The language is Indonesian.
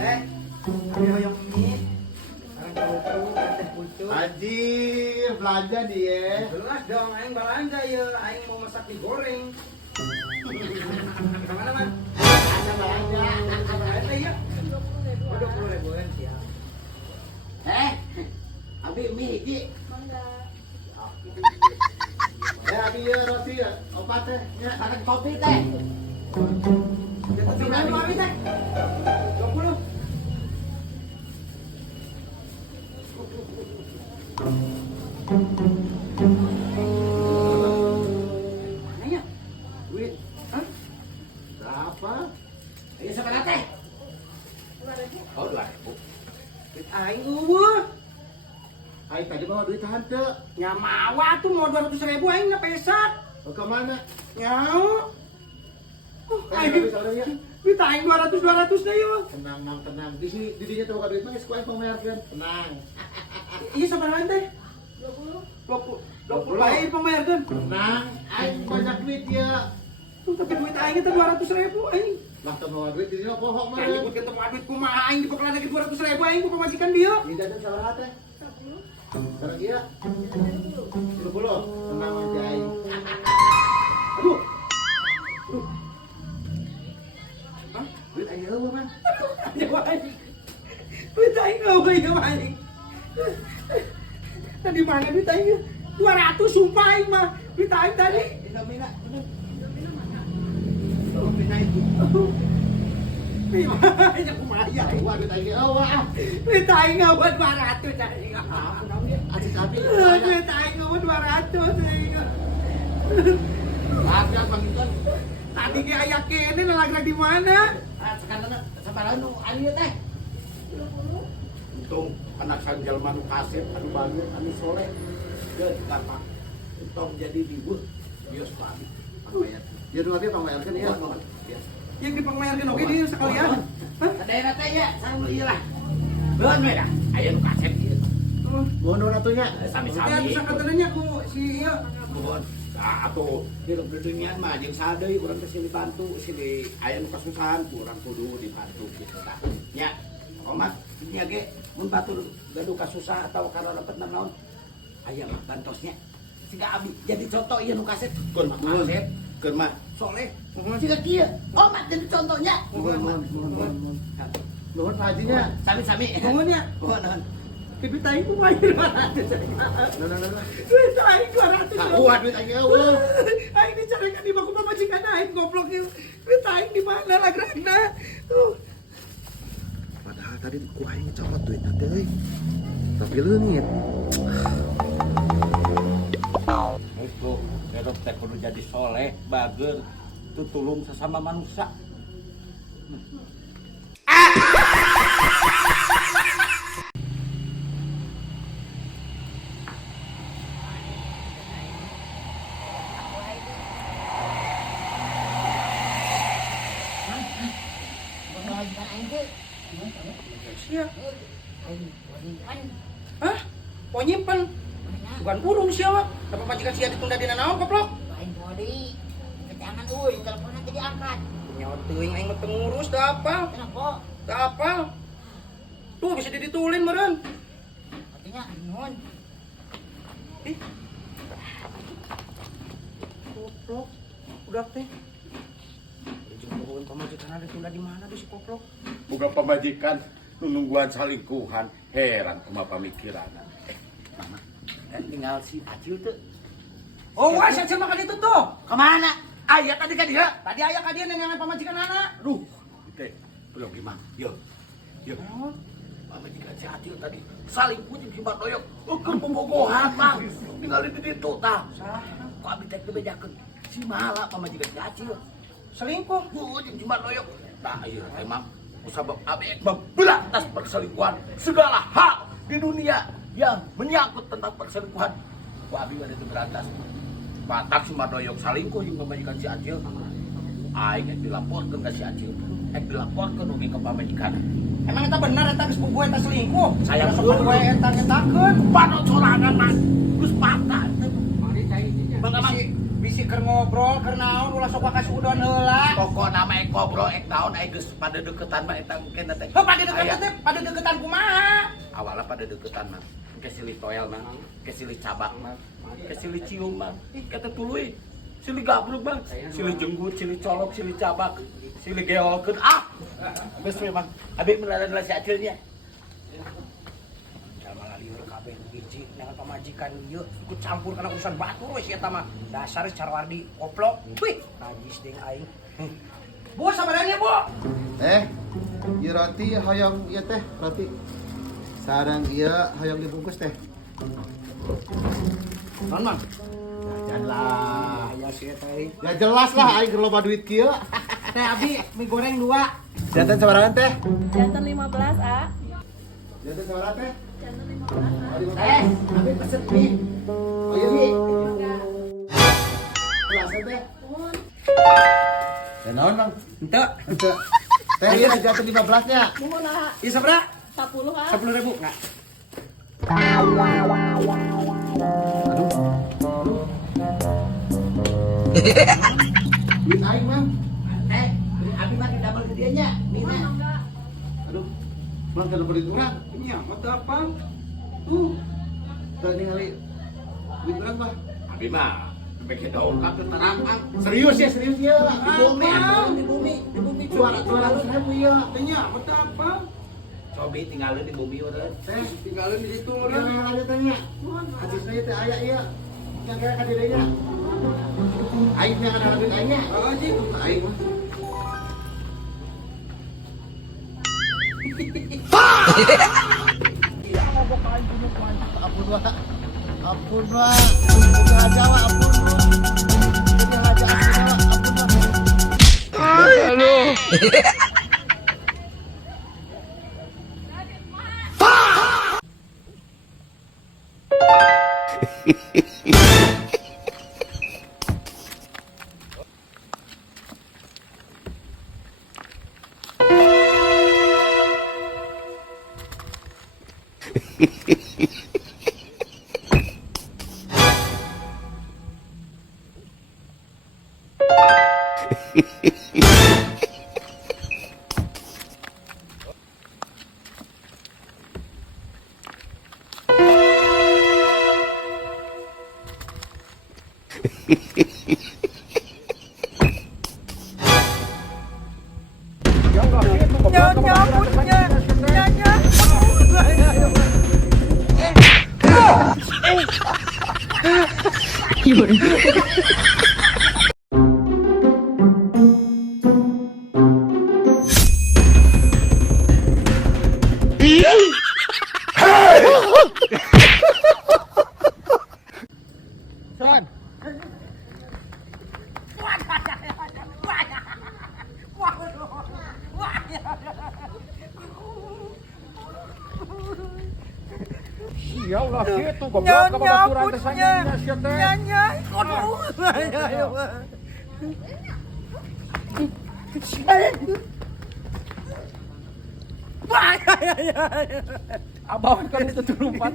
Hoyong ini. Haji, belanja dia. Jelas dong, aing belanja ya, aing mau masak mie goreng. Kemana man? Ada belanja. Belanja ya. 20.000-an siap. Abi mie hiji. Abi ya roti ya, opat teh, nya anak kopi teh. Kita tinggal di mami teh. 20. Mananya? Duit. Hah? Berapa? Ayo seberapa teh? 2.000. Oh, 2.000. Duit aing eueuh. Hai tadi bawa duit tante. Nya mawa tuh mau 200.000 aing ngepesak. Mau ke mana? Nyau. Ayo Aing ya. duit aing 200 deh yuk. Tenang, nang tenang. Di sini didinya tuh duit mah geus ku aing pamerkeun. Tenang. Iya seberapa teh? 20. 20 aing pamerkeun. Tenang, aing banyak duit ya. Tuh tapi duit aing itu 200.000 aing. Lah teu mau duit didinya poho mah. Kan nyebutkeun teu duit kumaha aing dibekal lagi 200.000 aing ku pamajikan dia. Di jajan sabaraha teh? 40. Sekarang iya 20. 30. Tenang aja aing. Aduh. Aduh. Hah? Duit aing eueuh man. Ayo aing. Duit aing eueuh ya aing. Tadi mana duit aing? 200 sumpah aing mah. Duit aing tadi. Mina. Oh, pina itu. Pina kumaha ya aing. Wah, duit aing eueuh ah. Duit aing eueuh 200 aing. Asis abi. Duit aing eueuh 200 aing. Agak panggilan. Tadi ge aya kene lalagra di mana? Sekarang sabaraha nu ari teh? 20. Untung anak sanjalma nu kasep anu banget anu soleh. Geus gampang. Untung jadi dibuh. Bios pagi. Pangbayar. Ya dua dia pangbayarkeun ieu. Yang dipangmayarkeun oge dia sekalian. Hah? Ka daerah teh ya, sareng ieu lah. Beun we dah. Aya nu kasep ieu. Mohon ratunya sami-sami. Dan sakatananya ku si ieu. Mohon. Atuh hirup di dunia mah jeung sadeui urang teh sini bantu sini aya nu kasusahan urang kudu dibantu kitu tah. Nya. Omat nya ge mun batur gaduh kasusah atau karena dapat naon aya mah bantosnya. Siga abi jadi contoh ieu nu kasep. Kun mah kasep, kun mah soleh. Siga kieu. Omat jadi contohnya. Mohon. Nuhun Pak Hajinya. Sami-sami. Mohon ya. Mohon. Duit aing ku mah 200. Nah. Duit aing 200. Kuat duit aing eueuh. Aing dicarekan di baku pamajikan aing goblok ieu. Duit aing di mana lagragna? Padahal tadi ku aing colot duit teh euy. Tapi leungit. Itu, hidup teh kudu jadi soleh, bager, tutulung sesama manusia. Sia. Hah? Mau nyimpen? Bukan burung sia, dapat majikan sia ditunda dina naon goblok? Lain body. Kejangan euy, teleponnya tadi angkat. Nyawa teuing aing mah teu ngurus da apal. Kenapa? Da apal. Tuh bisa ditulin meureun. Artinya nuhun. Ih. Goblok. Udah teh. Ujung pohon pamajikan ada tunda di mana di si goblok? Bukan pemajikan, nungguan salingkuhan, heran kuma pamikiran. Mama, kan tinggal si Acil tuh. Oh, wah, saya makan itu tuh. Kemana? Ayah tadi kan dia. Tadi ayah ka dia nengangan pamajikan anak. Aduh, teh belum gimana? Yo. Pamajikan si Acil tadi saling puji si Batoyok. Ukur pembogohan, Bang. Tinggal di ditu tah. Kok abi teh teu bedakeun. Si malah pamajikan si Acil. Selingkuh. Puji si Batoyok. Tah ieu teh Mang. Sabab abi memberantas perselingkuhan segala hal di dunia yang menyangkut tentang perselingkuhan. Ku abi mah teu berantas. Batak si Madoyok salingkuh jeung pamajikan si Acil. Aing geus dilaporkeun ka si Acil. Dilaporkeun oge ka pamajikan. Emang eta bener eta geus bogoh eta selingkuh? Saya sok bogoh eta ngetakeun. Panot sorangan mah geus patah. Bang Amang, bisi keur ngobrol keur naon ulah sok kasudon heula. Pokok nama ek ngobrol ek naon ai geus pada deketan mah eta mungkin teh. Heuh pada deketan teh, pada deketan kumaha? Awalnya pada deketan mah. Ke silih toel mah, ke silih cabak mah, ke silih cium mah. Ih kata tuluy. Silih gabruk mah, silih jenggut, silih colok, silih cabak, silih geolkeun ah. Geus memang abi meularan si Acil nya. Jalma lieur kabeh hiji dengan pamajikan ieu ikut campur kana urusan batur we si eta mah. Dasar Carwardi koplok. Wih, najis deung aing. Bu, sabaranya, Bu. Ieu roti hoyong ieu teh, roti. Sareng ieu hoyong dibungkus teh. Naon, Mang? Jajan lah. Ya si eta Ya jelas lah aing keur loba duit kieu. Teh Abi, mie goreng 2. Jantan sabarahan teh? Jantan 15, A. Jantan sabarahan teh? Jantan 15, A. Abi pesen mie. Oh iya mie. Belasan teh? Nuhun. Ya naon, Bang? Henteu. Teh ieu jantan 15-nya. Nuhun, A. Ieu sabaraha? 10, A. 10.000 enggak? Duit aing, Mang. Abi mah double ke dianya. Nuhun, Mangga. Aduh. Mang kana beri urang. Nya, mata apa? Tuh. Teu ningali duit urang, Bang. Abi mah beke daun ka teu terang Ang. Serius ya, serius ya. Di bumi, Di bumi Dua ratus ribu ya. Nya, mata apa? cobi tinggalin di bumi urang. Teh, Tinggalin di situ udah yang aja tanya. Habis saya teh aya iya. Yang kira ka dirinya. Aing yang ada duit aingnya. Oh, Ji. Aing mah. Iya, mau bawa aing punya kuantik. Ampun wa. Ampun wa. Punya aja wa ampun wa. Punya aja asli wa ampun wa. Ya Allah, gitu goblok ka babaturan teh sanya sia teh. Nya, ikut Abah kan itu 34.